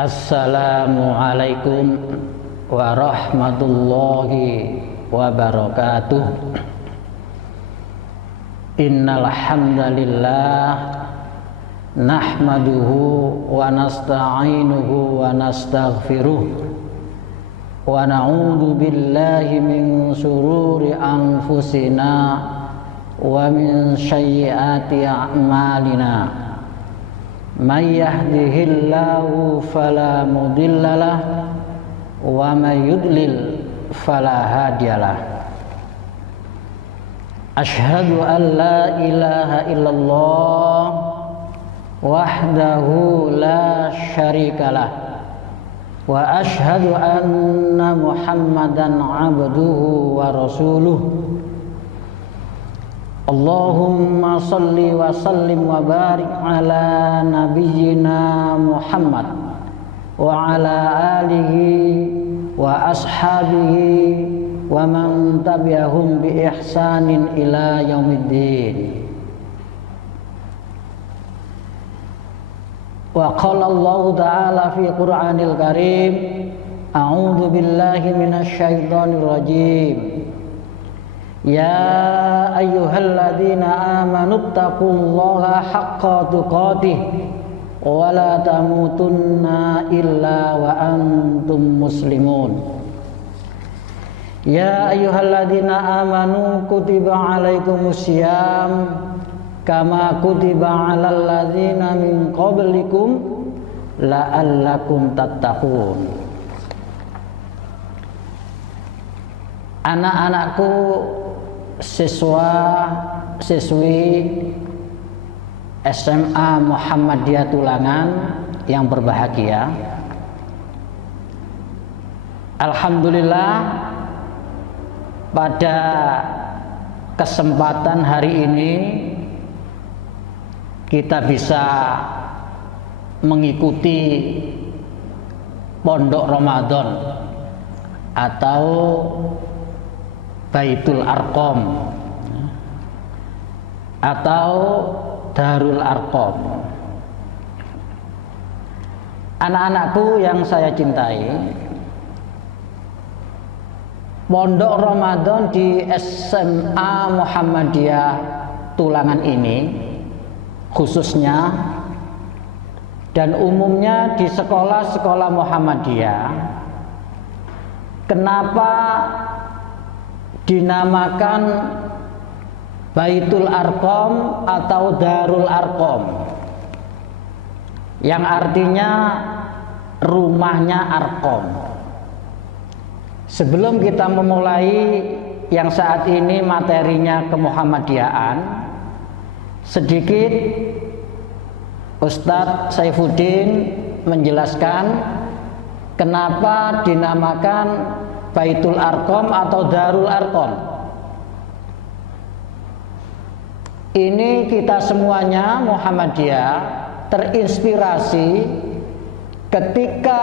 Assalamualaikum warahmatullahi wabarakatuh. Innal hamdalillah nahmaduhu wa nasta'inuhu wa nastaghfiruh wa na'udzu billahi min shururi anfusina wa min sayyiati a'malina. Man yahdihillahu fala mudhillalah wa may yudlil fala hadiyalah. Asyhadu an la ilaha illallah wahdahu la syarikalah wa asyhadu anna Muhammadan abduhu wa rasuluh. Allahumma salli wa sallim wa barik ala nabiyyina Muhammad wa ala alihi wa ashabihi wa man tabi'ahum bi ihsanin ila yaumiddin. Wa qala Allah ta'ala fi Qur'anil Karim, a'udzu billahi minasy syaithanir rajim. Ya ayyuhalladzina amanu taqullaha haqqa tuqatih wa la tamutunna illa wa antum muslimun. Ya ayyuhalladzina amanu kutiba alaikumusiyam kama kutiba alal ladzina min qablikum la'allakum tattaqun. Anak-anakku, siswa-siswi SMA Muhammadiyah Tulangan yang berbahagia, alhamdulillah pada kesempatan hari ini kita bisa mengikuti Pondok Ramadan atau Baitul Arqam atau Darul Arqam. Anak-anakku yang saya cintai, Pondok Ramadan di SMA Muhammadiyah Tulangan ini khususnya dan umumnya di sekolah-sekolah Muhammadiyah, kenapa dinamakan Baitul Arqam atau Darul Arqam, yang artinya rumahnya Arqam? Sebelum kita memulai yang saat ini materinya kemuhammadiyahan, sedikit Ustadz Saifuddin menjelaskan kenapa dinamakan Baitul Arqam atau Darul Arqam. Ini kita semuanya Muhammadiyah terinspirasi ketika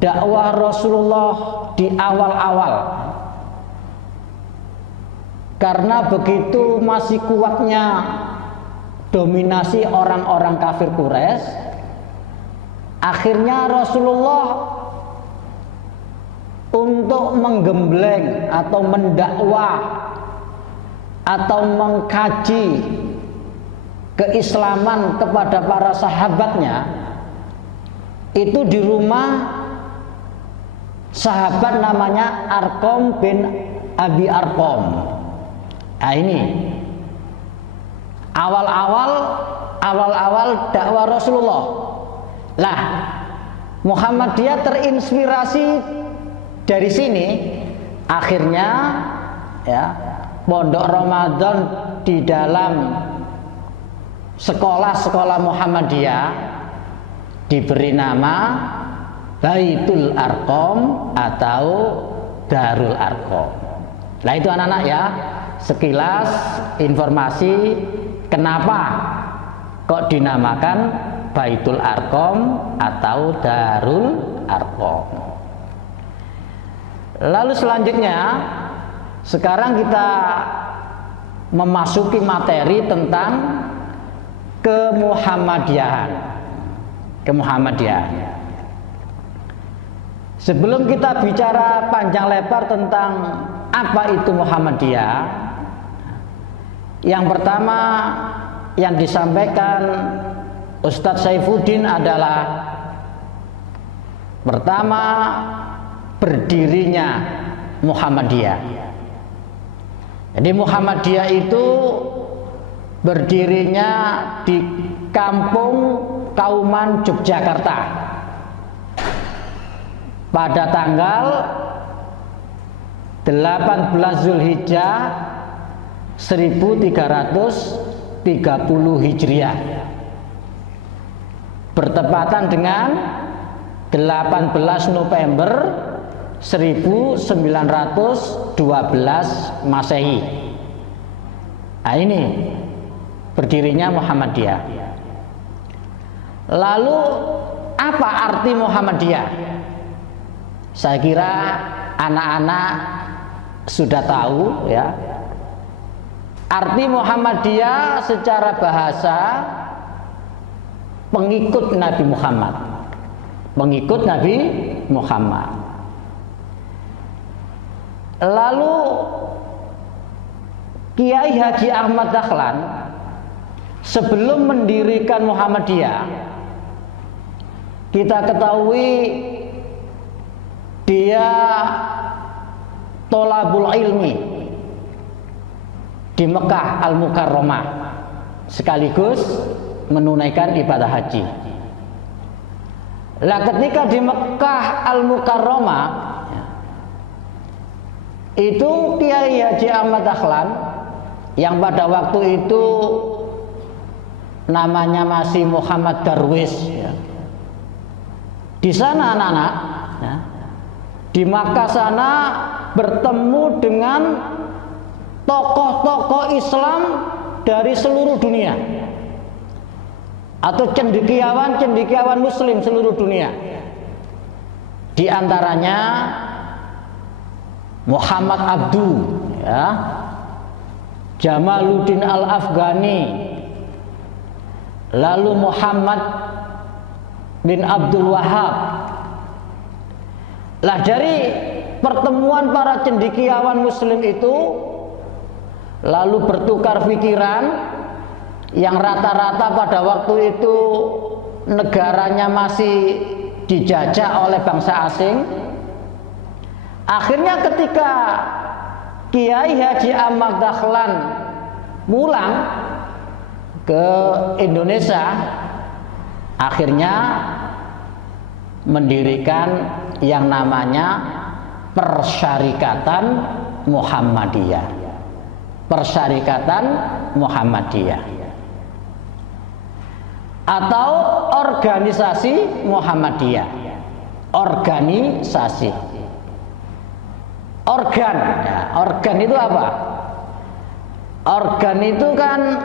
dakwah Rasulullah di awal-awal. Karena begitu masih kuatnya dominasi orang-orang kafir Quraisy, akhirnya Rasulullah untuk menggembleng atau mendakwah atau mengkaji keislaman kepada para sahabatnya itu di rumah sahabat namanya Arqam bin Abi Arqam. Nah, ini awal-awal dakwah Rasulullah. Lah, Muhammadiyah terinspirasi dari sini. Akhirnya ya, Pondok Ramadan di dalam sekolah-sekolah Muhammadiyah diberi nama Baitul Arqam atau Darul Arqam. Nah, itu anak-anak ya, sekilas informasi kenapa kok dinamakan Baitul Arqam atau Darul Arqam. Lalu selanjutnya, sekarang kita memasuki materi tentang kemuhammadiyahan. ke Muhammadiyah. Sebelum kita bicara panjang lebar tentang apa itu Muhammadiyah, yang pertama yang disampaikan Ustadz Saifuddin adalah pertama, berdirinya Muhammadiyah. Jadi Muhammadiyah itu berdirinya di Kampung Kauman, Yogyakarta pada tanggal 18 Zulhijjah 1330 Hijriah, bertepatan dengan 18 November 1912 Masehi. Nah, ini berdirinya Muhammadiyah. Lalu apa arti Muhammadiyah? Saya kira anak-anak sudah tahu ya. Arti Muhammadiyah secara bahasa pengikut Nabi Muhammad. Pengikut Nabi Muhammad. Lalu Kiai Haji Ahmad Dahlan sebelum mendirikan Muhammadiyah, kita ketahui dia tolabul ilmi di Mekah Al-Mukarramah, sekaligus menunaikan ibadah haji. Lah ketika di Mekah Al-Mukarramah itu Kiai Haji Ahmad Dahlan yang pada waktu itu namanya masih Muhammad Darwis ya. Di sana anak-anak ya, di Makkah sana bertemu dengan tokoh-tokoh Islam dari seluruh dunia atau cendekiawan Muslim seluruh dunia. Di antaranya Muhammad Abdu ya, Jamaluddin Al-Afghani, lalu Muhammad bin Abdul Wahab. Lah dari pertemuan para cendekiawan Muslim itu lalu bertukar pikiran, yang rata-rata pada waktu itu negaranya masih dijajah oleh bangsa asing. Akhirnya ketika Kiai Haji Ahmad Dahlan pulang ke Indonesia, akhirnya mendirikan yang namanya Persyarikatan Muhammadiyah. Persyarikatan Muhammadiyah atau organisasi Muhammadiyah. Organisasi. Organ, ya, organ itu apa? Organ itu kan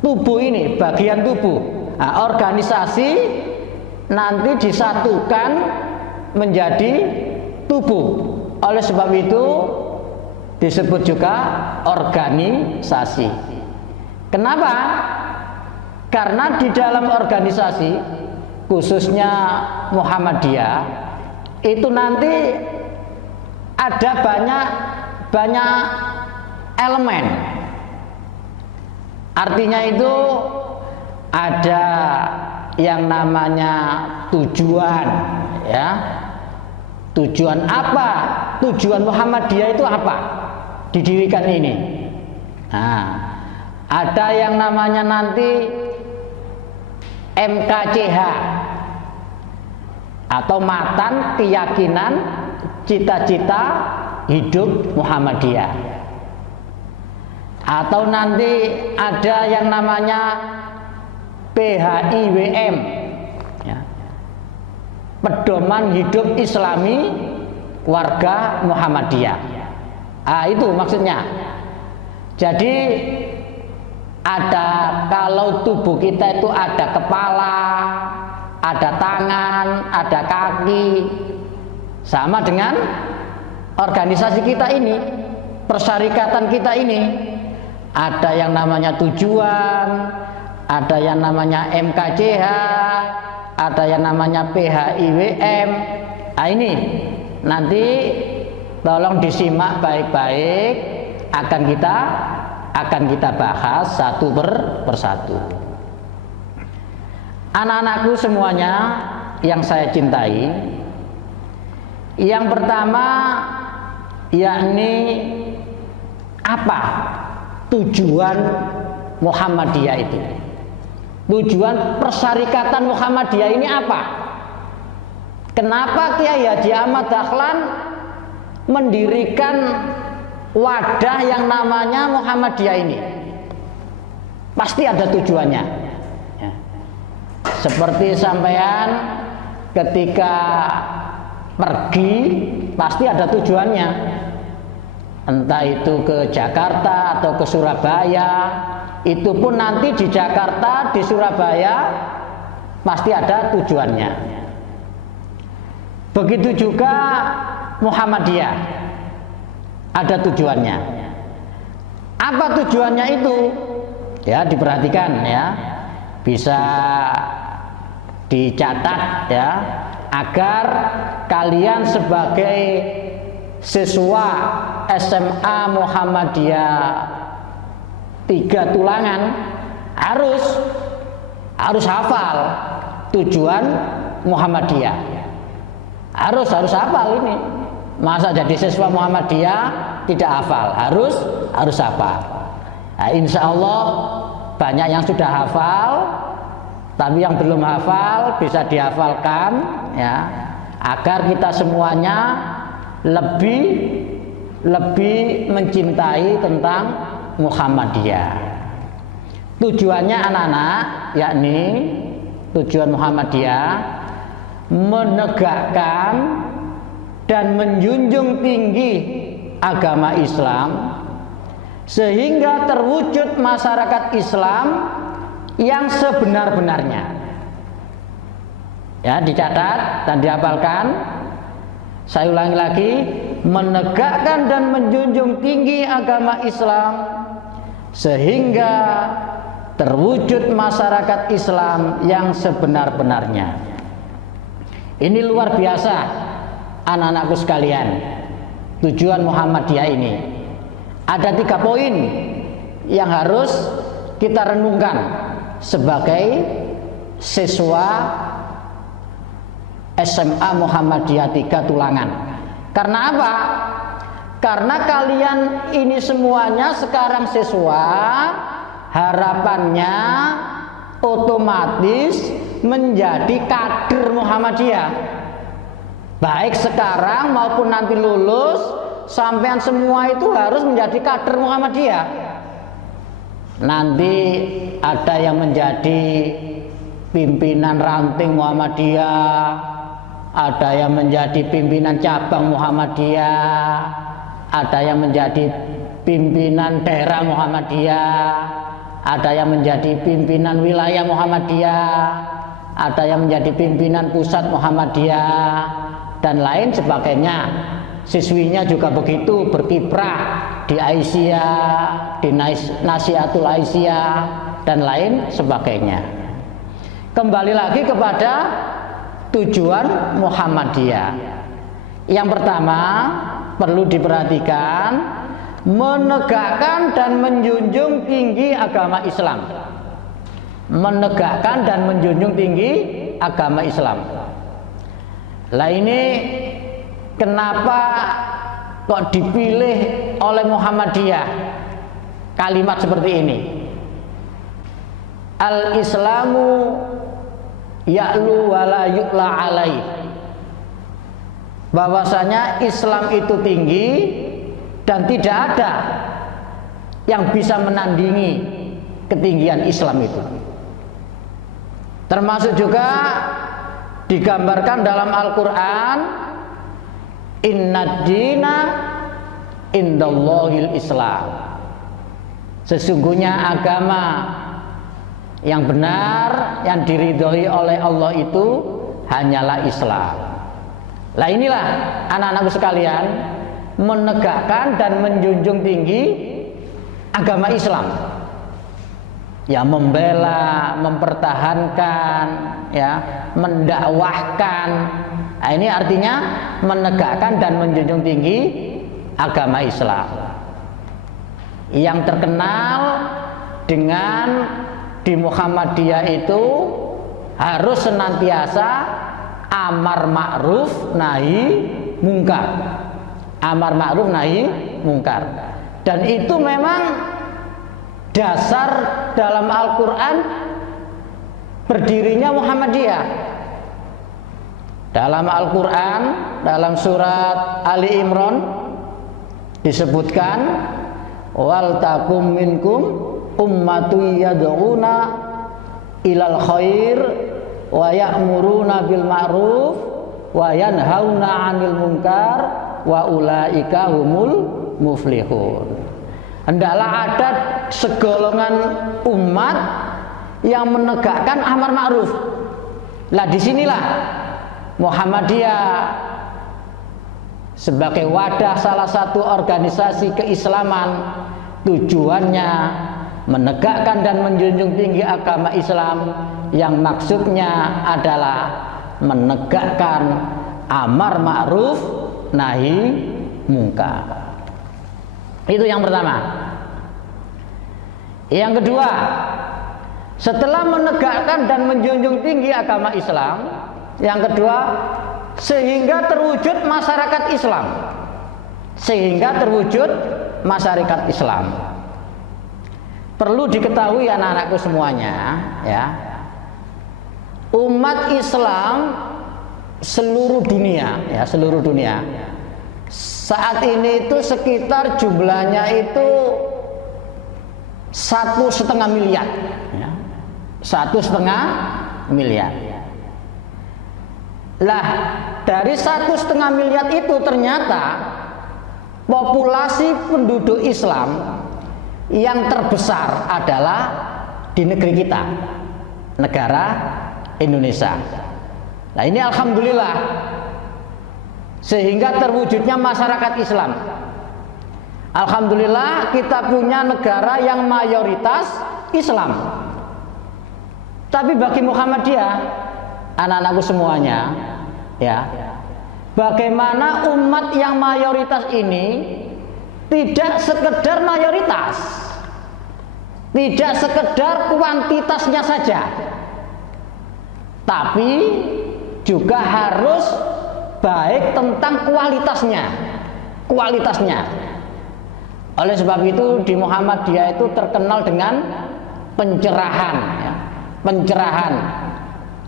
tubuh ini, bagian tubuh. Nah, organisasi nanti disatukan menjadi tubuh. Oleh sebab itu disebut juga organisasi. Kenapa? Karena di dalam organisasi, khususnya Muhammadiyah, itu nanti ada banyak elemen. Artinya itu ada yang namanya tujuan, ya. Tujuan apa? Tujuan Muhammadiyah itu apa? Didirikan ini. Nah, ada yang namanya nanti MKCH atau matan keyakinan cita-cita hidup Muhammadiyah. Atau nanti ada yang namanya PHIWM ya, pedoman hidup Islami warga Muhammadiyah. Itu maksudnya. Jadi ada, kalau tubuh kita itu ada kepala, ada tangan, ada kaki, sama dengan organisasi kita ini, persyarikatan kita ini. Ada yang namanya tujuan, ada yang namanya MKCH, ada yang namanya PHIWM. Nah, ini nanti tolong disimak baik-baik, akan kita bahas satu persatu. Anak-anakku semuanya yang saya cintai, yang pertama yakni apa tujuan Muhammadiyah itu? Tujuan Persyarikatan Muhammadiyah ini apa? Kenapa Kiai Haji Ahmad Dahlan mendirikan wadah yang namanya Muhammadiyah ini? Pasti ada tujuannya ya. Seperti sampean ketika pergi pasti ada tujuannya, entah itu ke Jakarta atau ke Surabaya. Itu pun nanti di Jakarta, di Surabaya pasti ada tujuannya. Begitu juga Muhammadiyah ada tujuannya. Apa tujuannya itu? Ya, diperhatikan ya. Bisa dicatat ya, agar kalian sebagai siswa SMA Muhammadiyah 3 Tulangan harus hafal tujuan Muhammadiyah. Harus hafal ini. Masa jadi siswa Muhammadiyah tidak hafal? Harus hafal. Nah, insya Allah banyak yang sudah hafal, tapi yang belum hafal bisa dihafalkan ya, agar kita semuanya lebih mencintai tentang Muhammadiyah. Tujuannya anak-anak, yakni tujuan Muhammadiyah menegakkan dan menjunjung tinggi agama Islam sehingga terwujud masyarakat Islam yang sebenar-benarnya. Ya, dicatat dan dihafalkan. Saya ulangi lagi, menegakkan dan menjunjung tinggi agama Islam sehingga terwujud masyarakat Islam yang sebenar-benarnya. Ini luar biasa anak-anakku sekalian. Tujuan Muhammadiyah ini ada 3 poin yang harus kita renungkan sebagai siswa SMA Muhammadiyah 3 Tulangan. Karena apa? Karena kalian ini semuanya sekarang siswa, harapannya otomatis menjadi kader Muhammadiyah. Baik sekarang maupun nanti lulus, sampean semua itu harus menjadi kader Muhammadiyah. Nanti ada yang menjadi pimpinan ranting Muhammadiyah, ada yang menjadi pimpinan cabang Muhammadiyah, ada yang menjadi pimpinan daerah Muhammadiyah, ada yang menjadi pimpinan wilayah Muhammadiyah, ada yang menjadi pimpinan pusat Muhammadiyah, dan lain sebagainya. Siswinya juga begitu, berkiprah di Aisyah, di Nasihatul Aisyah, dan lain sebagainya. Kembali lagi kepada tujuan Muhammadiyah. Yang pertama perlu diperhatikan, menegakkan dan menjunjung tinggi agama Islam. Menegakkan dan menjunjung tinggi agama Islam. Lah ini kenapa kok dipilih oleh Muhammadiyah kalimat seperti ini? Al-Islamu ya'lu wa la yu'la alaih. Bahwasanya Islam itu tinggi dan tidak ada yang bisa menandingi ketinggian Islam itu. Termasuk juga digambarkan dalam Al-Quran, Innad dina indallahil Islam. Sesungguhnya agama yang benar, yang diridhoi oleh Allah itu hanyalah Islam. Lah inilah anak-anakku sekalian, menegakkan dan menjunjung tinggi agama Islam. ya membela, mempertahankan, ya mendakwahkan. Nah, ini artinya menegakkan dan menjunjung tinggi agama Islam. Yang terkenal dengan di Muhammadiyah itu harus senantiasa amar ma'ruf nahi mungkar. Amar ma'ruf nahi mungkar. Dan itu memang dasar dalam Al-Quran berdirinya Muhammadiyah. Dalam Al-Quran, dalam surat Ali Imran disebutkan wal takum minkum ummatun yad'una ilal khair wa ya'muruna bil ma'ruf wa yanhauna 'anil munkar wa ulaika humul muflihun. Hendaklah ada segolongan umat yang menegakkan amar ma'ruf. Lah disinilah Muhammadiyah sebagai wadah salah satu organisasi keislaman tujuannya menegakkan dan menjunjung tinggi agama Islam yang maksudnya adalah menegakkan amar ma'ruf nahi mungkar. Itu yang pertama. Yang kedua, setelah menegakkan dan menjunjung tinggi agama Islam, yang kedua, sehingga terwujud masyarakat Islam. Sehingga terwujud masyarakat Islam. Perlu diketahui anak-anakku semuanya, ya. Umat Islam seluruh dunia, ya, seluruh dunia. Saat ini itu sekitar jumlahnya itu 1,5 miliar, ya. 1,5 miliar. Lah dari 1,5 miliar itu ternyata populasi penduduk Islam yang terbesar adalah di negeri kita, negara Indonesia. Nah ini alhamdulillah, sehingga terwujudnya masyarakat Islam. Alhamdulillah kita punya negara yang mayoritas Islam. Tapi bagi Muhammadiyah, anak-anakku semuanya, ya, bagaimana umat yang mayoritas ini tidak sekedar mayoritas, tidak sekedar kuantitasnya saja, tapi juga harus baik tentang kualitasnya. Oleh sebab itu di Muhammadiyah itu terkenal dengan pencerahan, ya. Pencerahan.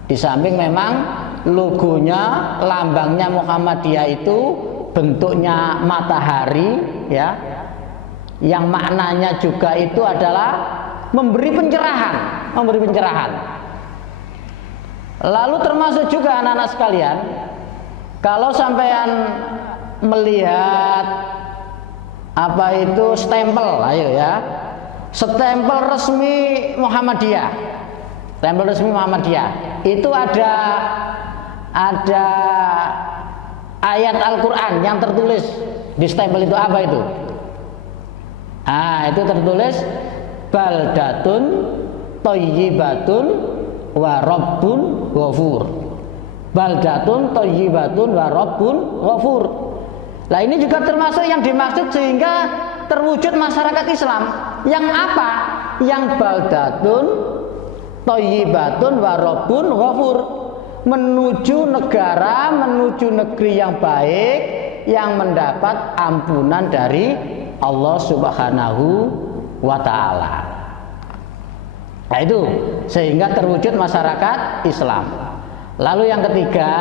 Di samping memang logonya, lambangnya Muhammadiyah itu bentuknya matahari, ya, yang maknanya juga itu adalah memberi pencerahan. Lalu termasuk juga anak-anak sekalian, kalau sampean melihat apa itu stempel, ayo ya, stempel resmi Muhammadiyah, itu ada ayat Al-Quran yang tertulis di stempel itu. Apa itu? Itu tertulis baldatun thayyibatun wa rabbun ghafur. Baldatun thayyibatun wa rabbun ghafur. Nah ini juga termasuk yang dimaksud sehingga terwujud masyarakat Islam. Yang apa? Yang baldatun thayyibatun wa rabbun ghafur, menuju negara, menuju negeri yang baik, yang mendapat ampunan dari Allah Subhanahu wa ta'ala. Nah itu sehingga terwujud masyarakat Islam. Lalu yang ketiga,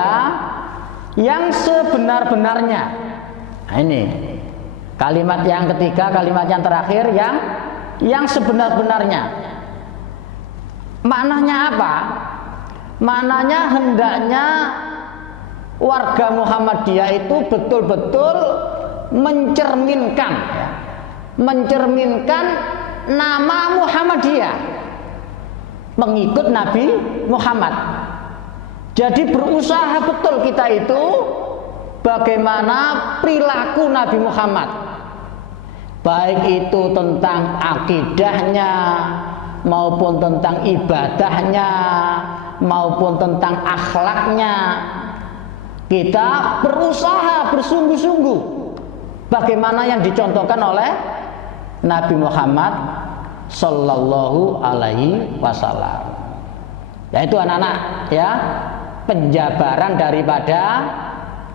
yang sebenar-benarnya. Nah ini kalimat yang ketiga, kalimat yang terakhir, yang sebenar-benarnya. Maknanya apa? Maknanya hendaknya warga Muhammadiyah itu betul-betul mencerminkan nama Muhammadiyah, pengikut Nabi Muhammad. Jadi berusaha betul kita itu bagaimana perilaku Nabi Muhammad, baik itu tentang akidahnya maupun tentang ibadahnya, maupun tentang akhlaknya. Kita berusaha bersungguh-sungguh bagaimana yang dicontohkan oleh Nabi Muhammad Sallallahu Alaihi Wasallam. Yaitu anak-anak ya, penjabaran daripada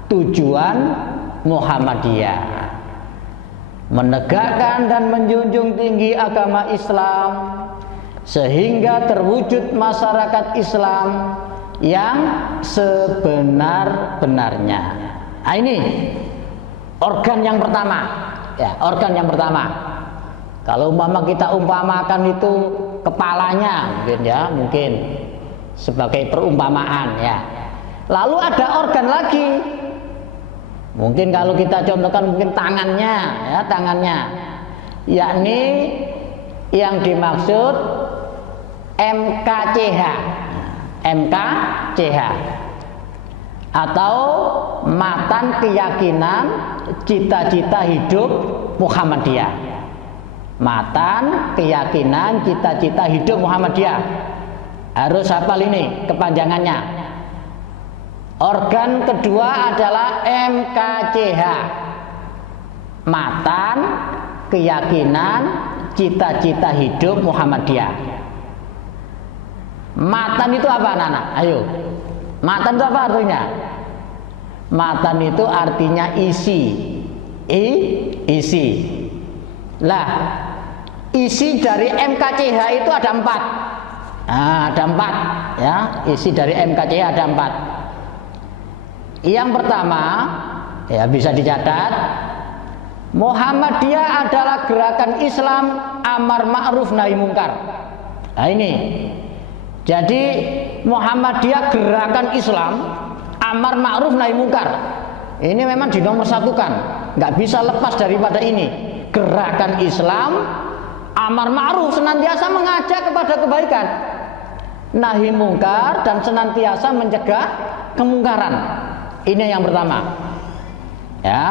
tujuan Muhammadiyah, menegakkan dan menjunjung tinggi agama Islam sehingga terwujud masyarakat Islam yang sebenar-benarnya. Nah, ini organ yang pertama ya, organ yang pertama. Kalau kita umpamakan itu kepalanya mungkin ya, mungkin sebagai perumpamaan ya. Lalu ada organ lagi, mungkin kalau kita contohkan mungkin tangannya ya, tangannya, yakni yang dimaksud MKCH, MKCH atau matan keyakinan cita-cita hidup Muhammadiyah. Matan keyakinan cita-cita hidup Muhammadiyah. Harus hafal ini kepanjangannya. Organ kedua adalah MKCH, matan keyakinan cita-cita hidup Muhammadiyah. Matan itu apa anak-anak? Ayo, matan itu apa artinya? Matan itu artinya isi, isi. Lah, isi dari MKCH itu ada 4. Nah, ada 4 ya, isi dari MKCH ada 4. Yang pertama ya, bisa dicatat, Muhammadiyah adalah gerakan Islam amar ma'ruf nahi mungkar. Nah ini, jadi Muhammadiyah gerakan Islam amar ma'ruf nahi mungkar. Ini memang dinomorsatukan, nggak bisa lepas daripada ini. Gerakan Islam amar ma'ruf, senantiasa mengajak kepada kebaikan, nahi mungkar, dan senantiasa mencegah kemungkaran. Ini yang pertama ya.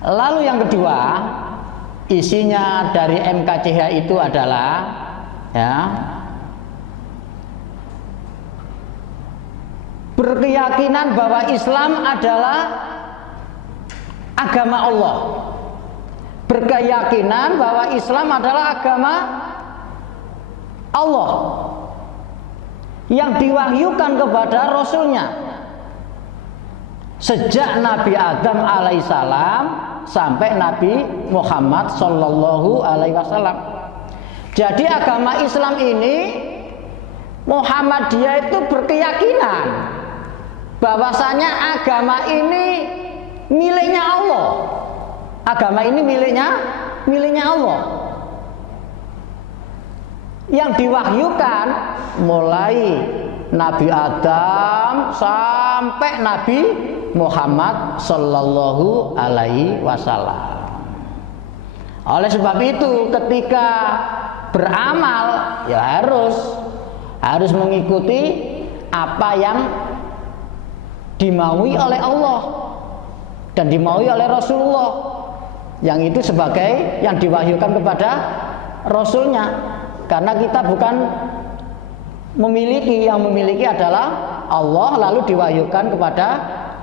Lalu yang kedua, isinya dari MKCH itu adalah ya, berkeyakinan bahwa Islam adalah agama Allah. Berkeyakinan bahwa Islam adalah agama Allah yang diwahyukan kepada Rasulnya sejak Nabi Adam alaihissalam sampai Nabi Muhammad sallallahu alaihi wasallam. Jadi agama Islam ini, Muhammadiyah itu berkeyakinan bahwasanya agama ini miliknya Allah. Agama ini miliknya Allah, yang diwahyukan mulai Nabi Adam sampai Nabi Muhammad sallallahu alaihi wasallam. Oleh sebab itu ketika beramal ya harus mengikuti apa yang dimaui oleh Allah dan dimaui oleh Rasulullah, yang itu sebagai yang diwahyukan kepada Rasulnya. Karena kita bukan memiliki, yang memiliki adalah Allah, lalu diwahyukan kepada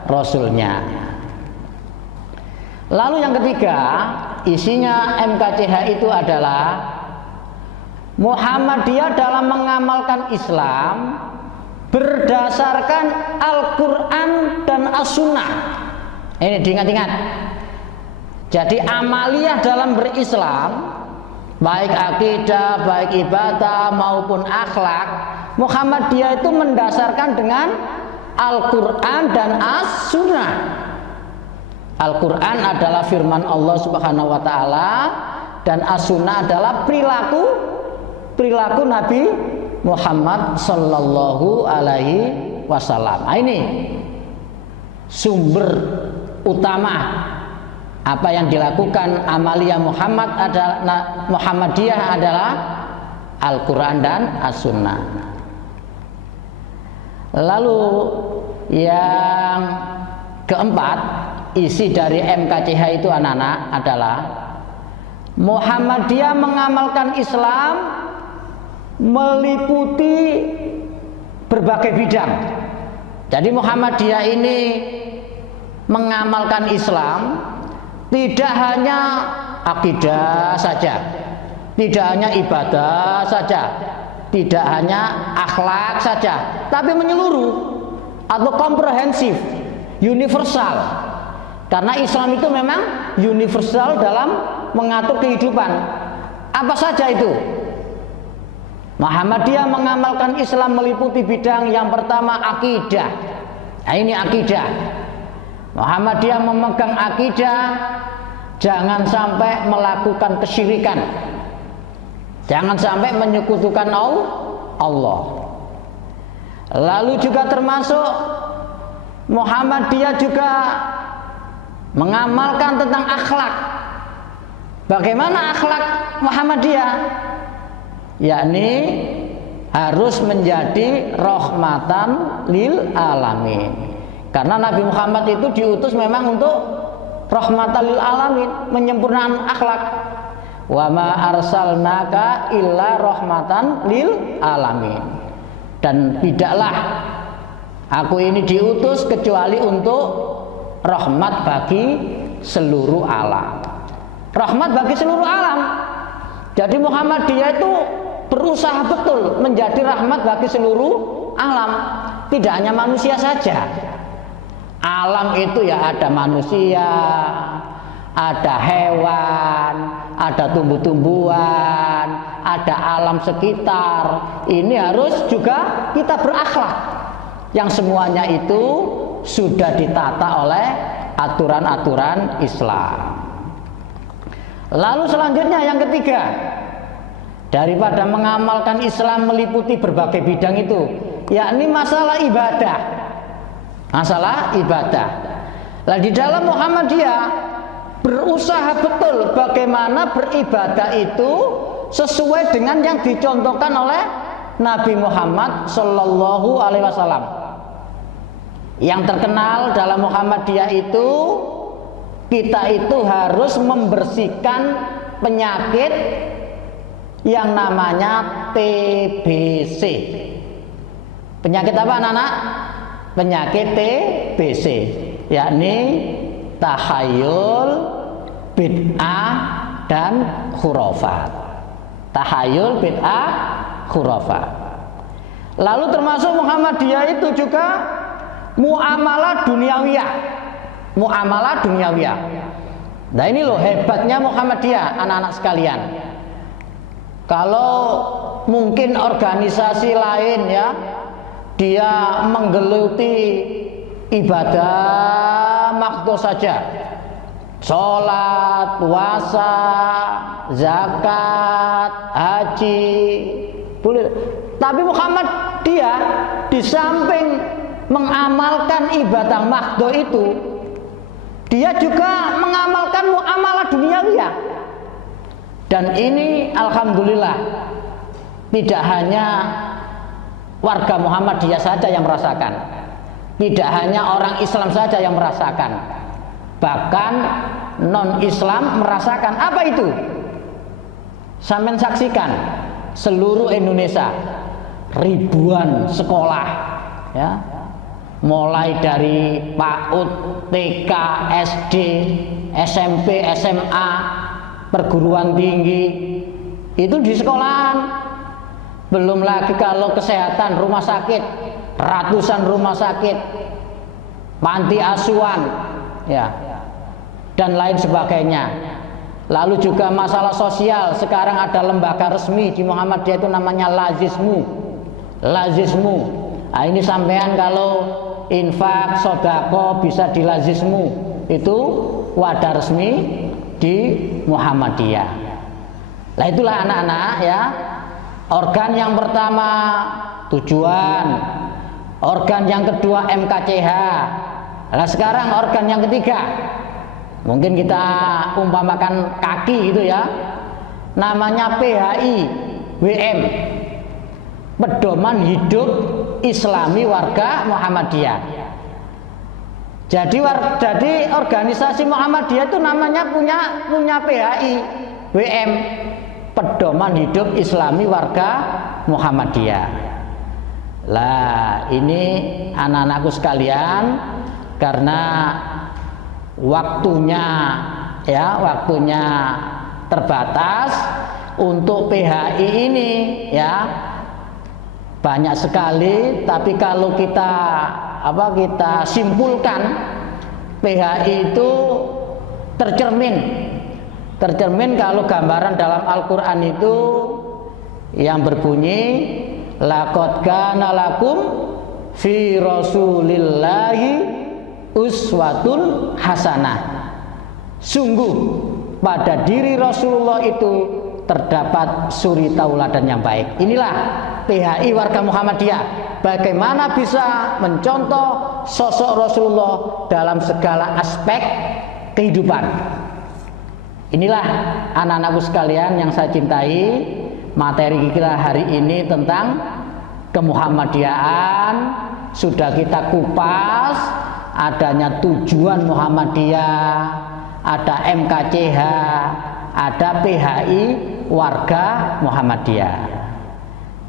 Rasulnya. Lalu yang ketiga, isinya MKCH itu adalah Muhammadiyah dalam mengamalkan Islam berdasarkan Al-Quran dan As-Sunnah. Ini diingat-ingat. Jadi amaliyah dalam berislam, baik akidah, baik ibadah maupun akhlak, Muhammadiyah itu mendasarkan dengan Al-Quran dan As-Sunnah. Al-Quran adalah firman Allah Subhanahu wa Ta'ala, dan As-Sunnah adalah perilaku Nabi Muhammad Sallallahu Alaihi Wasallam. Nah, ini sumber utama apa yang dilakukan amaliyah Muhammadiyah adalah Al-Quran dan As-Sunnah. Lalu yang keempat, isi dari MKCH itu anak-anak adalah Muhammadiyah mengamalkan Islam meliputi berbagai bidang. Jadi Muhammadiyah ini mengamalkan Islam tidak hanya akidah saja, tidak hanya ibadah saja, tidak hanya akhlak saja, tapi menyeluruh atau komprehensif, universal. Karena Islam itu memang universal dalam mengatur kehidupan. Apa saja itu? Muhammadiyah mengamalkan Islam meliputi bidang yang pertama akidah. Nah, ini akidah. Muhammadiyah memegang akidah, jangan sampai melakukan kesyirikan, jangan sampai menyekutukan Allah. Lalu juga termasuk Muhammadiyah juga mengamalkan tentang akhlak. Bagaimana akhlak Muhammadiyah? Yakni harus menjadi rahmatan lil alamin. Karena Nabi Muhammad itu diutus memang untuk rahmatan lil alamin, menyempurnakan akhlak. Wa ma arsalnaka illa rahmatan lil alamin. Dan tidaklah aku ini diutus kecuali untuk rahmat bagi seluruh alam. Rahmat bagi seluruh alam. Jadi Muhammadiyah itu berusaha betul menjadi rahmat bagi seluruh alam, tidak hanya manusia saja. Alam itu ya ada manusia, ada hewan, ada tumbuh-tumbuhan, ada alam sekitar. Ini harus juga kita berakhlak, yang semuanya itu sudah ditata oleh aturan-aturan Islam. Lalu selanjutnya yang ketiga, daripada mengamalkan Islam meliputi berbagai bidang itu, yakni masalah ibadah. Masalah ibadah. Nah, di dalam Muhammadiyah berusaha betul bagaimana beribadah itu sesuai dengan yang dicontohkan oleh Nabi Muhammad Sallallahu Alaihi Wasallam. Yang terkenal dalam Muhammadiyah itu, kita itu harus membersihkan penyakit yang namanya TBC. Penyakit apa anak-anak? Penyakit TBC, yakni tahayul, bid'ah, dan khurafat. Tahayul, bid'ah, khurafat. Lalu termasuk Muhammadiyah itu juga muamalah duniawiyah. Muamalah duniawiyah. Nah ini loh hebatnya Muhammadiyah, anak-anak sekalian. Kalau mungkin organisasi lain ya, dia menggeluti ibadah makdo saja, sholat, puasa, zakat, haji, boleh. Tapi Muhammadiyah di samping mengamalkan ibadah makdo itu, dia juga mengamalkan muamalah duniawiyah. Dan ini alhamdulillah tidak hanya warga Muhammadiyah saja yang merasakan, tidak hanya orang Islam saja yang merasakan, bahkan non-Islam merasakan. Apa itu? Sampeyan saksikan seluruh Indonesia, ribuan sekolah ya, mulai dari PAUD, TK, SD, SMP, SMA, perguruan tinggi, itu di sekolahan. Belum lagi kalau kesehatan, rumah sakit, ratusan rumah sakit, panti asuhan, ya, dan lain sebagainya. Lalu juga masalah sosial, sekarang ada lembaga resmi di Muhammadiyah itu namanya Lazismu. Lazismu. Nah, ini sampean kalau infak, sodako bisa di Lazismu, itu wadah resmi di Muhammadiyah. Nah itulah anak-anak ya. Organ yang pertama tujuan, organ yang kedua MKCH. Nah sekarang organ yang ketiga, mungkin kita umpamakan kaki gitu ya, namanya PHI WM, Pedoman Hidup Islami Warga Muhammadiyah. Jadi organisasi Muhammadiyah itu namanya punya PHI, WM, pedoman hidup Islami warga Muhammadiyah. Lah ini anak-anakku sekalian, karena waktunya terbatas untuk PHI ini ya, banyak sekali. Tapi kalau kita simpulkan, PHI itu tercermin kalau gambaran dalam Al-Quran itu yang berbunyi laqad kana lakum fi rasulillahi uswatun hasanah. Sungguh pada diri Rasulullah itu terdapat suri tauladan yang baik. Inilah PHI warga Muhammadiyah, bagaimana bisa mencontoh sosok Rasulullah dalam segala aspek kehidupan. Inilah anak-anakku sekalian yang saya cintai, materi kita hari ini tentang kemuhammadiyahan sudah kita kupas. Adanya tujuan Muhammadiyah, ada MKCH, ada PHI warga Muhammadiyah.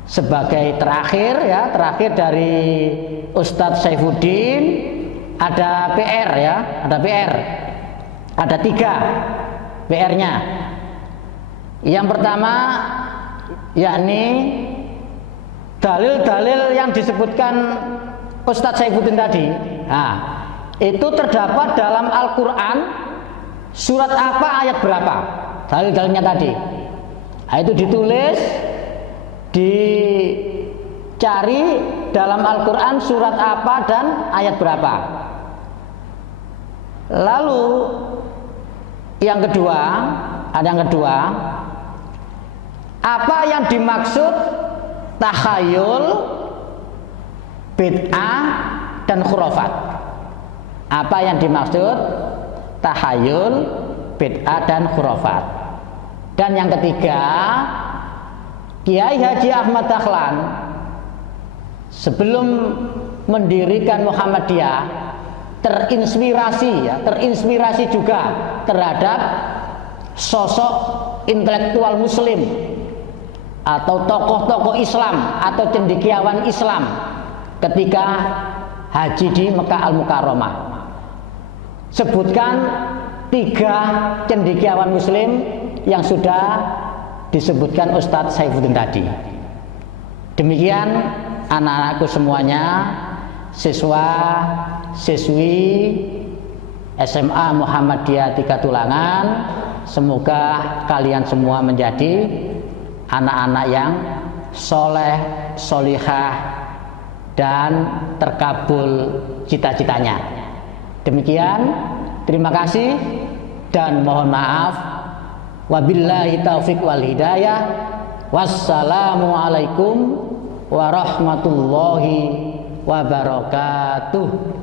Sebagai terakhir dari Ustadz Saifuddin, ada PR ada 3 PR-nya. Yang pertama yakni dalil-dalil yang disebutkan Ustadz Saifuddin tadi. Nah, itu terdapat dalam Al-Quran surat apa, ayat berapa, dalil-dalilnya tadi. Nah, itu ditulis, dicari dalam Al-Quran surat apa dan ayat berapa. Lalu yang kedua, apa yang dimaksud takhayul, bid'ah dan khurafat? Apa yang dimaksud takhayul, bid'ah dan khurafat? Dan yang ketiga, Kiai Haji Ahmad Dahlan sebelum mendirikan Muhammadiyah terinspirasi juga terhadap sosok intelektual muslim atau tokoh-tokoh Islam atau cendekiawan Islam ketika haji di Mekah Al-Mukarramah. Sebutkan 3 cendekiawan muslim yang sudah disebutkan Ustadz Saifuddin tadi. Demikian anak-anakku semuanya, siswa siswi SMA Muhammadiyah 3 Tulangan, semoga kalian semua menjadi anak-anak yang soleh, solihah dan terkabul cita-citanya. Demikian, terima kasih dan mohon maaf. Wabillahi taufiq wal hidayah. Wassalamualaikum warahmatullahi wabarakatuh.